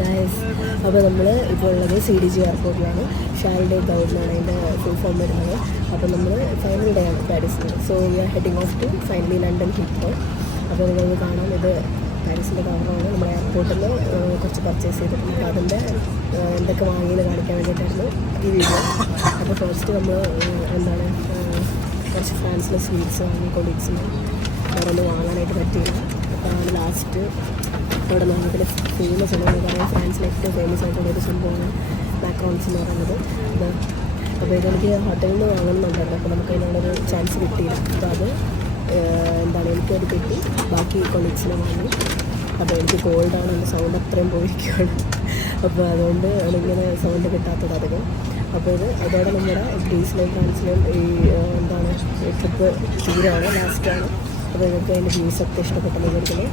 Guys, അപ്പോൾ നമ്മൾ ഇപ്പോൾ ഉള്ളത് CDG എയർപോർട്ടിലാണ്. ഷാർഡേ ഗൗഡിനാണ് അതിൻ്റെ ഫുൾ ഫോം വരുന്നത്. അപ്പോൾ നമ്മൾ ഫൈനൽ ഡേ ആണ് പാരീസിൽ. So we R heading of two finally London Heathrow. അപ്പോൾ നിങ്ങൾക്ക് കാണാം, ഇത് പാരീസിൻ്റെ കവറാണ്. നമ്മുടെ എയർപോർട്ടിൽ കുറച്ച് പർച്ചേസ് ചെയ്തിട്ടുണ്ട്. അപ്പോൾ അതിൻ്റെ എന്തൊക്കെ വാങ്ങിയെന്ന് കാണിക്കാൻ വേണ്ടിയിട്ടായിരുന്നു ഈ വീഡിയോ. അപ്പോൾ ഫസ്റ്റ് നമ്മൾ കുറച്ച് ഫ്രാൻസിലെ സ്വീറ്റ്സ് വാങ്ങി കൊളീഗ്സിന് വേറെ ഒന്നും വാങ്ങാനായിട്ട് പറ്റിയില്ല. അപ്പോൾ ആണ് ലാസ്റ്റ് അവിടെ നമുക്ക് ഫേമസ് ആണ്. കാരണം ഫ്രാൻസിലെ ഏറ്റവും ഫേമസ് ആയിട്ടുള്ള ഒരു സംഭവമാണ് മാക്രോൺസ് എന്ന് പറയുന്നത്. അപ്പോൾ ഇതെനിക്ക് ഹോട്ടലിൽ നിന്ന് വാങ്ങുന്നുണ്ടായിരുന്നു. അപ്പോൾ നമുക്ക് അതിനുള്ളൊരു ചാൻസ് കിട്ടിയില്ല. അപ്പോൾ അത് എനിക്കത് കിട്ടി. ബാക്കി കൊളീഗ്സിനെ വാങ്ങി. അപ്പോൾ എനിക്ക് കോൾഡാണ്, എൻ്റെ സൗണ്ട് അത്രയും പോയിരിക്കുകയാണ്. അപ്പോൾ അതുകൊണ്ട് ഇങ്ങനെ സൗണ്ട് കിട്ടാത്തത് അധികം. അപ്പോൾ അതോടെ നമ്മുടെ ഗ്രീസിലെയും ഫ്രാൻസിലെയും ഈ ട്രിപ്പ് തീരാണ്, ലാസ്റ്റാണ്. അപ്പോൾ നിങ്ങൾക്ക് അതിൻ്റെ വ്യൂസൊക്കെ ഇഷ്ടപ്പെട്ടെന്ന് വിചാരിക്കുന്നു.